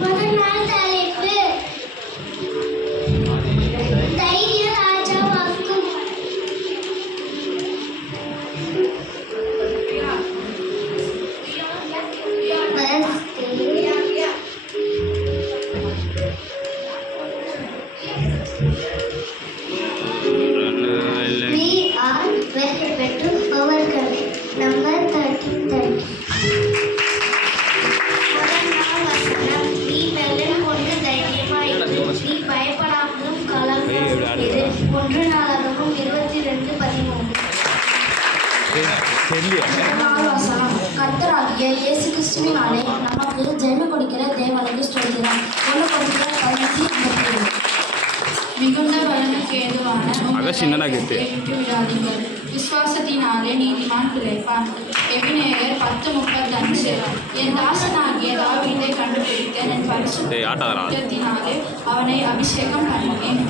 முதல் நாள் தலைப்பு தைரிய ராஜாவாக்கும். We are well prepared to overcome it. Number 13. முதல் நாள் வசனம். நீ வெள்ளம் கொண்டு தைரியமாயிரு. நீ பயப்படாமலும் கலங்காமலும் இரு. 1 நாளாகவும் 22:13. நாள் வசனம். கர்த்தராகிய இயேசு கிறிஸ்துவினாலே நமக்கு ஜெயம் கொடுக்கிற தேவனுக்கு ஸ்தோத்திரம். 1 கொரிந்தியர் 15:27. மிகுந்த பலனுக்கு ஏதுவான விட்டு விடாதீர்கள். விசுவாசத்தினாலே நீதிமான் பிழைப்பான். எபினேயர் 10:35. என் தாசனாகிய தாவீதை கண்டுபிடித்தேன். என் பரிசுத்தத்தினாலே அவனை அபிஷேகம் பண்ணினேன்.